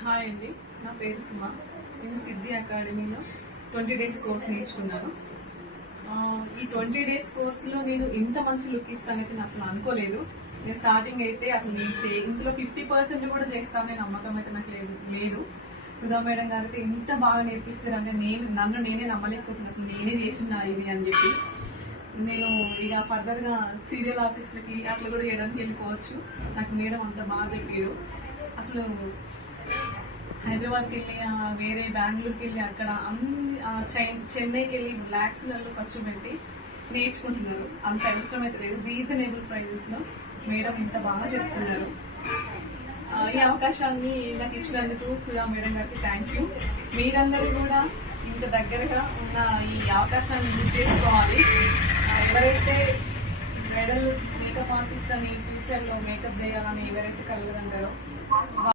Hi అండి, నా పేరు సుమ. నేను సిద్ధి అకాడమీలో 20 డేస్ కోర్స్ నేర్చుకున్నాను. ఈ 20 డేస్ కోర్సులో నేను ఇంత మంచి లుక్ ఇస్తానైతే నేను అసలు అనుకోలేదు. నేను స్టార్టింగ్ అయితే అసలు నేను ఇందులో 50% కూడా చేస్తాననే నమ్మకం అయితే నాకు లేదు. సుధా మేడం గారు అయితే ఇంత బాగా నేర్పిస్తారంటే నన్ను నేనే నమ్మలేకపోతున్నాను, అసలు నేనే చేసిన ఇది అని చెప్పి. నేను ఇక ఫర్దర్గా సీరియల్ ఆర్టిస్ట్లకి అట్లా కూడా చేయడానికి వెళ్ళిపోవచ్చు. నాకు మేడం అంత బాగా చెప్పారు. అసలు హైదరాబాద్కి వెళ్ళి వేరే బెంగళూరుకి వెళ్ళి అక్కడ చెన్నైకి వెళ్ళి ల్యాక్స్లలో ఖర్చు పెట్టి నేర్చుకుంటున్నారు. అంత అవసరం అయితే లేదు. రీజనబుల్ ప్రైజెస్లో మేడం ఇంత బాగా చెప్తున్నారు. ఈ అవకాశాన్ని నాకు ఇచ్చినందుకు సుధా మేడం గారికి థ్యాంక్ యూ. మీరందరూ కూడా ఇంత దగ్గరగా ఉన్న ఈ అవకాశాన్ని యూజ్ చేసుకోవాలి. ఎవరైతే బ్రైడల్ మేకప్ ఆర్టిస్ట్ అని ఫ్యూచర్లో మేకప్ చేయాలని ఎవరైతే కలగదంటారో